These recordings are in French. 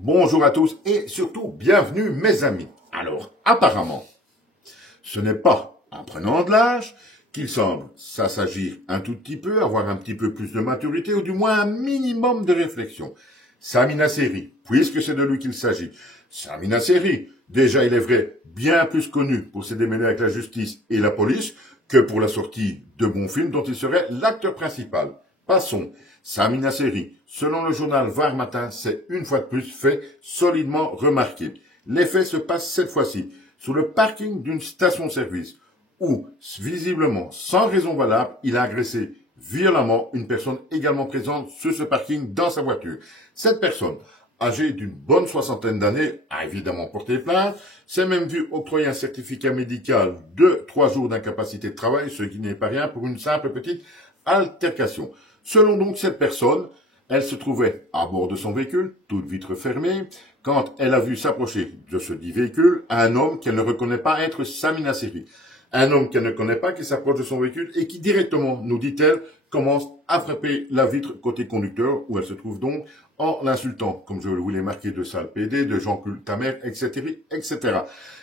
Bonjour à tous et surtout bienvenue mes amis. Alors, apparemment, ce n'est pas en prenant de l'âge qu'il semble s'agir un tout petit peu, avoir un petit peu plus de maturité ou du moins un minimum de réflexion. Sami Nasseri, puisque c'est de lui qu'il s'agit. Sami Nasseri, déjà il est vrai, bien plus connu pour ses démêlés avec la justice et la police que pour la sortie de bons films dont il serait l'acteur principal. Passons. Sami Nasseri, selon le journal Var Matin, s'est une fois de plus fait solidement remarquer. Les faits se passent cette fois-ci sur le parking d'une station-service où, visiblement, sans raison valable, il a agressé violemment une personne également présente sur ce parking dans sa voiture. Cette personne, âgée d'une bonne soixantaine d'années, a évidemment porté plainte, s'est même vu octroyer un certificat médical de 3 jours d'incapacité de travail, ce qui n'est pas rien pour une simple petite altercation. Selon donc cette personne, elle se trouvait à bord de son véhicule, toute vitre fermée, quand elle a vu s'approcher de ce dit véhicule un homme qu'elle ne reconnaît pas être Sami Nasseri. Un homme qu'elle ne connaît pas, qui s'approche de son véhicule et qui directement, nous dit-elle, commence à frapper la vitre côté conducteur, où elle se trouve donc, en l'insultant, comme je vous l'ai marqué, de sale PD, de Jean-Claude ta mère, etc., etc.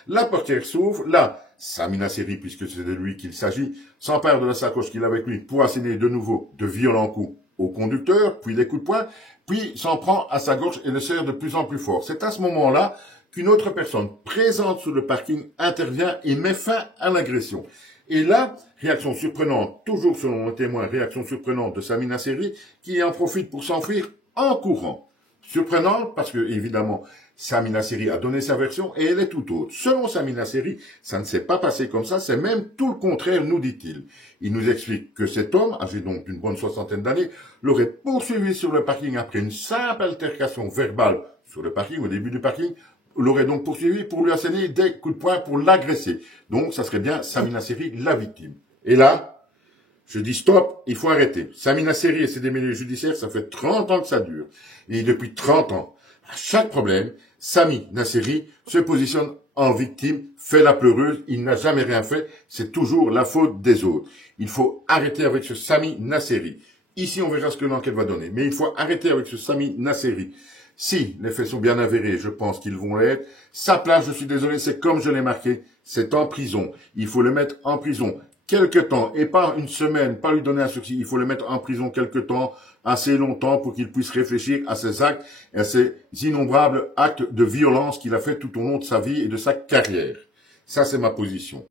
La portière s'ouvre, là, Sami Nasseri, puisque c'est de lui qu'il s'agit, s'empare de la sacoche qu'il a avec lui pour asséner de nouveau de violents coups au conducteur, puis des coups de poing, puis s'en prend à sa gorge et le serre de plus en plus fort. C'est à ce moment-là qu'une autre personne présente sur le parking intervient et met fin à l'agression. Et là, réaction surprenante, toujours selon le témoin, réaction surprenante de Sami Nasseri, qui en profite pour s'enfuir en courant. Surprenante parce que, évidemment, Sami Nasseri a donné sa version et elle est tout autre. Selon Sami Nasseri, ça ne s'est pas passé comme ça, c'est même tout le contraire, nous dit-il. Il nous explique que cet homme, âgé donc d'une bonne soixantaine d'années, l'aurait poursuivi sur le parking après une simple altercation verbale sur le parking, au début du parking, l'aurait donc poursuivi pour lui asséner des coups de poing pour l'agresser. Donc, ça serait bien Sami Nasseri, la victime. Et là, je dis stop, il faut arrêter. Sami Nasseri et ses démêlés judiciaires, ça fait 30 ans que ça dure. Et depuis 30 ans, à chaque problème, Sami Nasseri se positionne en victime, fait la pleureuse, il n'a jamais rien fait, c'est toujours la faute des autres. Il faut arrêter avec ce Sami Nasseri. Ici, on verra ce que l'enquête va donner. Mais il faut arrêter avec ce Sami Nasseri. Si les faits sont bien avérés, je pense qu'ils vont l'être, sa place, je suis désolé, c'est comme je l'ai marqué, c'est en prison. Il faut le mettre en prison quelque temps, et pas une semaine, pas lui donner un sursis. Il faut le mettre en prison quelque temps, assez longtemps, pour qu'il puisse réfléchir à ses actes, et à ces innombrables actes de violence qu'il a fait tout au long de sa vie et de sa carrière. Ça, c'est ma position.